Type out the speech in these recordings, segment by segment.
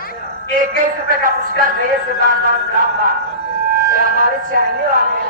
21 रुपए का पुरस्कार चाहिए शिवराम का हमारे चाहने वाले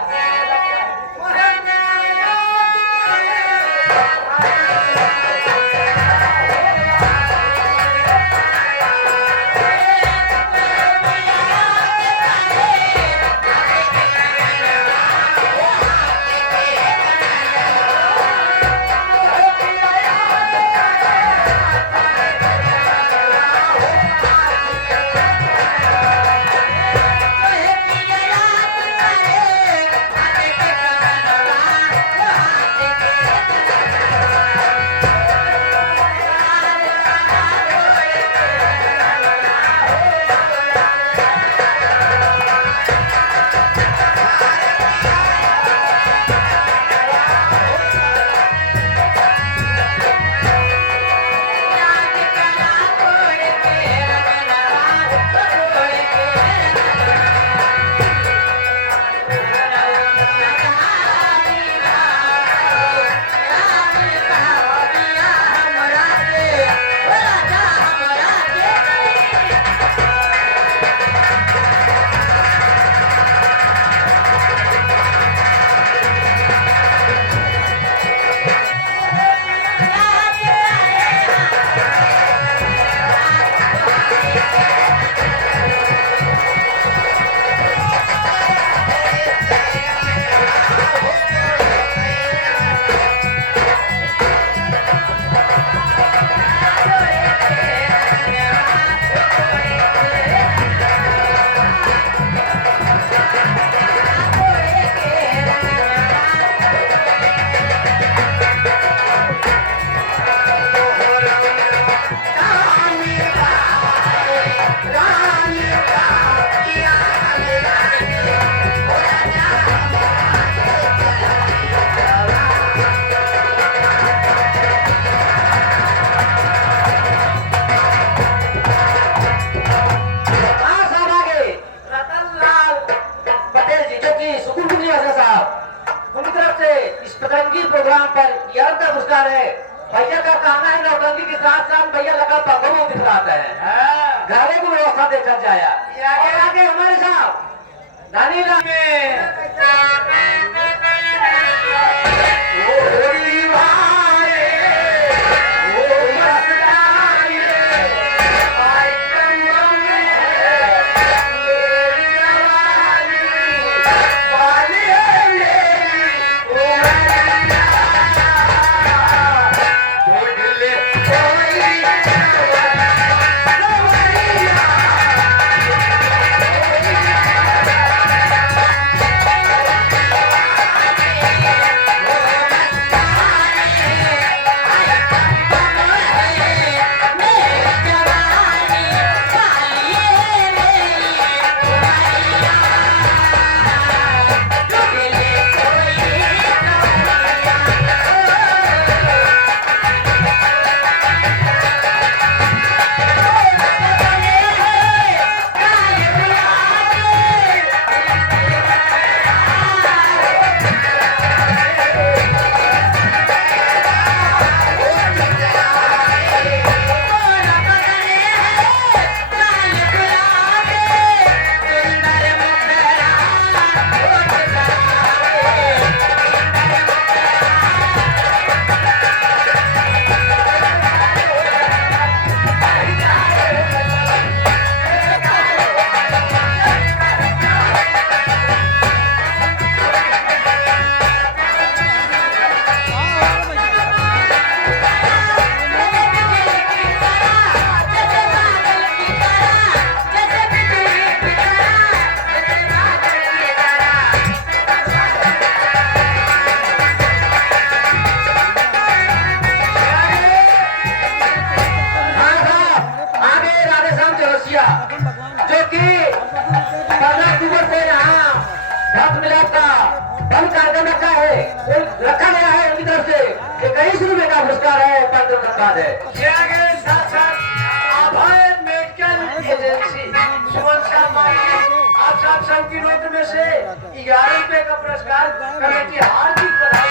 प्रोग्राम पर यह का पुरस्कार है। भैया का कहना है नौटंकी के साथ साथ भैया लगा परफॉर्मेंस दिखलाता है। घरे को व्यवस्था देखा जाया आगे आगे हमारे साथ नानी रखा गया है उनकी तरफ से 21 रुपए का पुरस्कार है। साथ साथ अभय मेडिकल एजेंसी आप सबकी नोट में से 11 रुपए का पुरस्कार कमेटी हार्दिक बधाई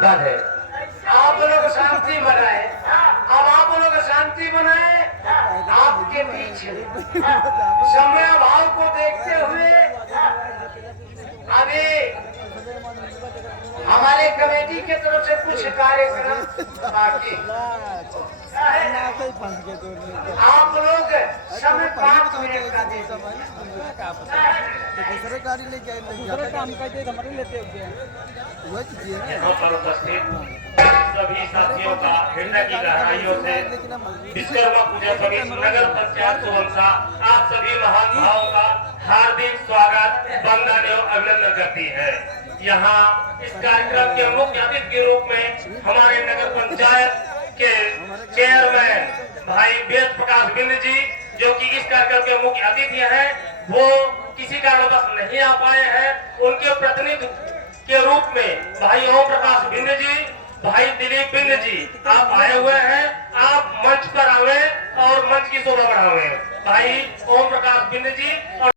बंधन है। आप लोग शांति बनाए, अब आप लोग शांति बनाए। आपके बीच समय अभाव को देखते हुए अभी हमारे कमेटी के तरफ से कुछ कार्यक्रम बाकी। आप लोग समय 5 मिनट का दे दूसरे गाड़ी लेके आए दूसरे काम करते हमारे लेते वह कीजिए ना। यहाँ पर उपस्थित सभी साथियों का हृदय की गहराइयों से विश्वकर्मा पूजा समिति नगर पंचायत सोहंसा आप सभी महान भावों का हार्दिक स्वागत, वंदन एवं अभिनंदन करती है। यहाँ इस कार्यक्रम के मुख्य अतिथि के रूप में हमारे नगर पंचायत के चेयरमैन भाई वेद प्रकाश बिंद जी, जो कि इस कार्यक्रम के मुख्य अतिथि हैं, वो किसी कारणवश नहीं आ पाए हैं। उनके प्रतिनिधि के रूप में भाई ओम प्रकाश बिंद जी, भाई दिलीप बिंद जी आप आए हुए हैं। आप मंच पर आवे और मंच की शोभा बढ़ावे। भाई ओम प्रकाश बिंद जी और